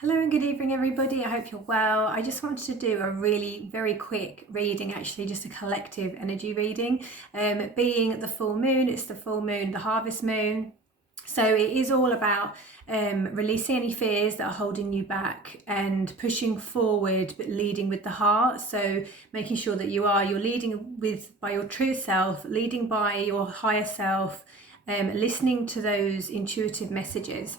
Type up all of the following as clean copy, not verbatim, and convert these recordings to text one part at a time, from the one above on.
Hello and good evening everybody, I hope you're well. I just wanted to do a really very quick reading, actually just a collective energy reading. Being the full moon, it's the full moon, the harvest moon. So it is all about releasing any fears that are holding you back and pushing forward but leading with the heart. So making sure that you're leading by your true self, leading by your higher self, listening to those intuitive messages.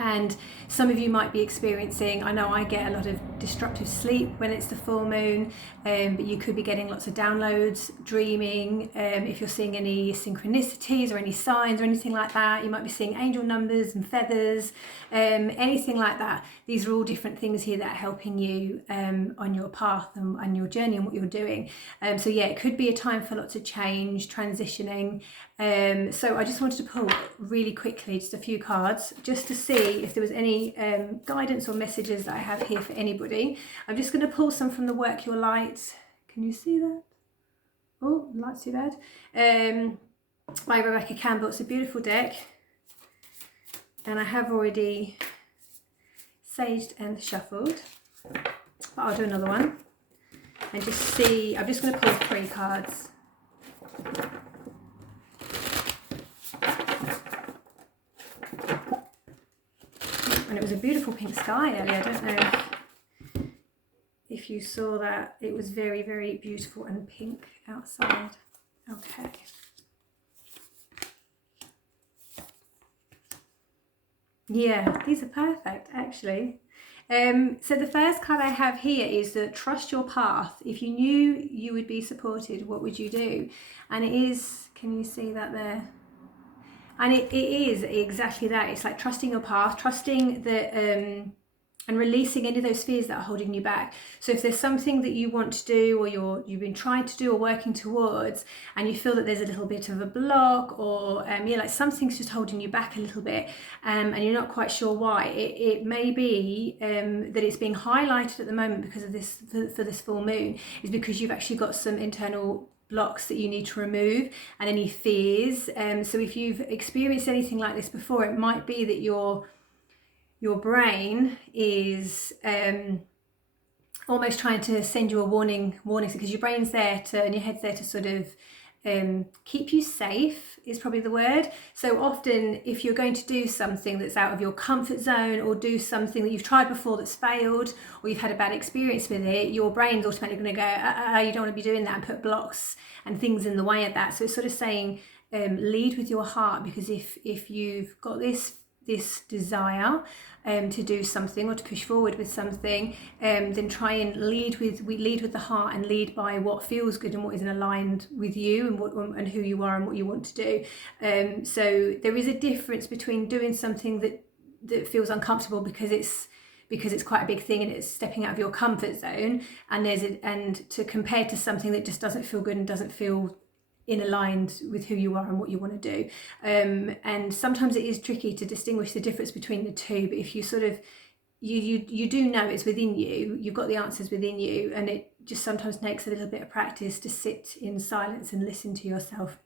And some of you might be experiencing, I know I get a lot of disruptive sleep when it's the full moon, but you could be getting lots of downloads, dreaming. If you're seeing any synchronicities or any signs or anything like that, you might be seeing angel numbers and feathers, anything like that. These are all different things here that are helping you on your path and your journey and what you're doing. So yeah, it could be a time for lots of change, transitioning. So I just wanted to pull really quickly just a few cards just to see if there was any guidance or messages that I have here for anybody. I'm just going to pull some from the Work Your Light. Can you see that? Oh, light's too bad. By Rebecca Campbell. It's a beautiful deck. And I have already saged and shuffled. But I'll do another one. And just see, I'm just going to pull 3 cards. And it was a beautiful pink sky earlier. I don't know if you saw that. It was very, very beautiful and pink outside. Okay. Yeah, these are perfect actually. So the first card I have here is that trust your path. If you knew you would be supported, what would you do? And it is, can you see that there? And it is exactly that. It's like trusting your path, trusting that, and releasing any of those fears that are holding you back. So if there's something that you want to do or you've been trying to do or working towards, and you feel that there's a little bit of a block or like something's just holding you back a little bit, and you're not quite sure why, it may be that it's being highlighted at the moment because of this, for this full moon, is because you've actually got some internal blocks that you need to remove and any fears. So if you've experienced anything like this before, it might be that your brain is almost trying to send you a warning because your brain's there to, and your head's there to sort of keep you safe is probably the word. So often if you're going to do something that's out of your comfort zone or do something that you've tried before that's failed or you've had a bad experience with it, your brain's automatically going to go, you don't want to be doing that, and put blocks and things in the way of that. So it's sort of saying lead with your heart, because if you've got this desire to do something or to push forward with something, then try and lead with the heart and lead by what feels good and what is aligned with you and who you are and what you want to do. So there is a difference between doing something that feels uncomfortable because it's quite a big thing and it's stepping out of your comfort zone, and to compare to something that just doesn't feel good and doesn't feel in aligned with who you are and what you want to do. And sometimes it is tricky to distinguish the difference between the two, but if you sort of you do know it's within you, you've got the answers within you, and it just sometimes takes a little bit of practice to sit in silence and listen to yourself.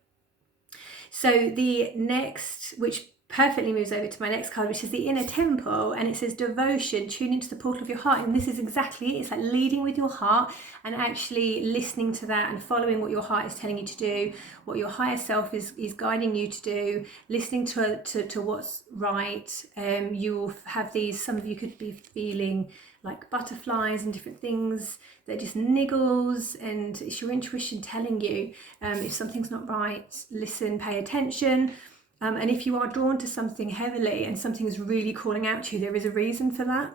So the next, which perfectly moves over to my next card, which is the Inner Temple, and it says devotion, tune into the portal of your heart. And this is exactly it. It's like leading with your heart and actually listening to that and following what your heart is telling you to do, what your higher self is guiding you to do, listening to what's right. You will have these, some of you could be feeling like butterflies and different things that just niggles, and it's your intuition telling you if something's not right. Listen, pay attention. And if you are drawn to something heavily and something is really calling out to you, there is a reason for that.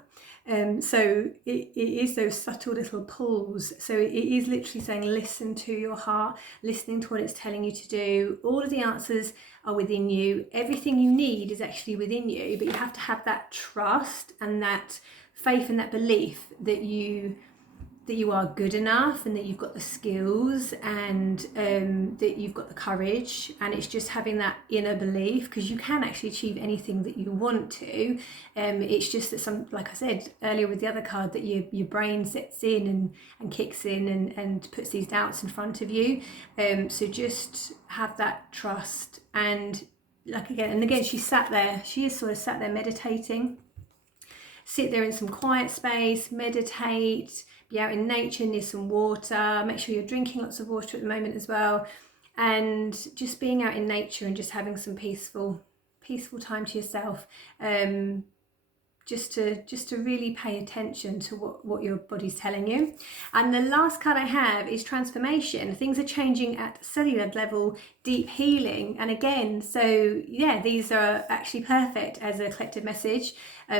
So it is those subtle little pulls. So it is literally saying, listen to your heart, listening to what it's telling you to do. All of the answers are within you. Everything you need is actually within you, but you have to have that trust and that faith and that belief that you are good enough and that you've got the skills and that you've got the courage. And it's just having that inner belief, because you can actually achieve anything that you want to. It's just that like I said earlier with the other card, that your brain sets in and kicks in and puts these doubts in front of you. So just have that trust. And like again, she is sort of sat there meditating. sit there in some quiet space, meditate, be out in nature near some water. Make sure you're drinking lots of water at the moment as well, and just being out in nature and just having some peaceful time to yourself. Just to really pay attention to what your body's telling you. And the last card I have is transformation. Things are changing at cellular level, deep healing. And again, so yeah, these are actually perfect as a collective message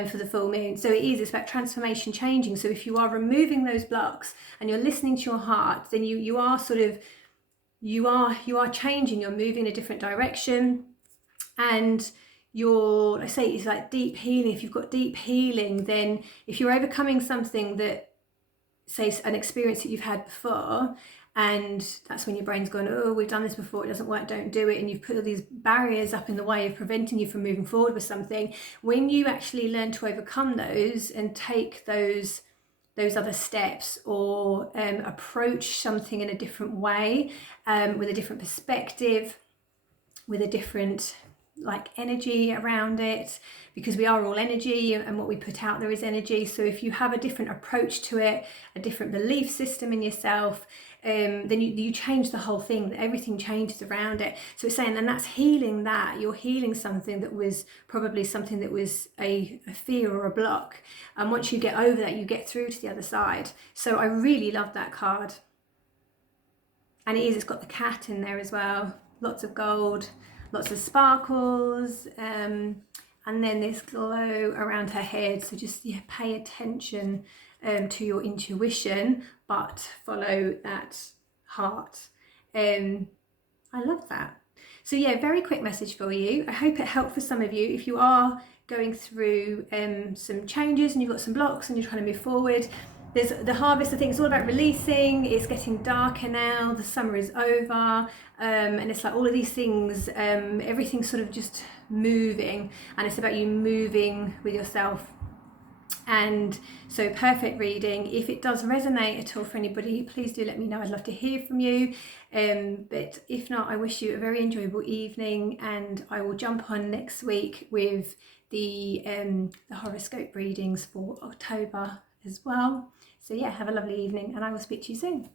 for the full moon. So it's about transformation, changing. So if you are removing those blocks and you're listening to your heart, then you are sort of, you are changing, you're moving in a different direction. And I say it's like deep healing. If you've got deep healing, then if you're overcoming something that, say, an experience that you've had before, and that's when your brain's gone, oh, we've done this before, it doesn't work, don't do it, and you've put all these barriers up in the way of preventing you from moving forward with something. When you actually learn to overcome those and take those other steps, or approach something in a different way, with a different perspective, with a different energy around it, because we are all energy, and what we put out there is energy. So if you have a different approach to it, a different belief system in yourself, then you change the whole thing. Everything changes around it. So it's saying, and that's healing, that you're healing something that was probably something that was a fear or a block, and once you get over that, you get through to the other side. So I really love that card. And it's got the cat in there as well, lots of gold, lots of sparkles, and then this glow around her head. So just pay attention to your intuition, but follow that heart. I love that. So very quick message for you. I hope it helped for some of you. If you are going through some changes and you've got some blocks and you're trying to move forward, there's the harvest. I think it's all about releasing. It's getting darker now, the summer is over, and it's like all of these things, everything's sort of just moving, and it's about you moving with yourself. And so perfect reading. If it does resonate at all for anybody, please do let me know. I'd love to hear from you, but if not, I wish you a very enjoyable evening, and I will jump on next week with the horoscope readings for October as well. So have a lovely evening, and I will speak to you soon.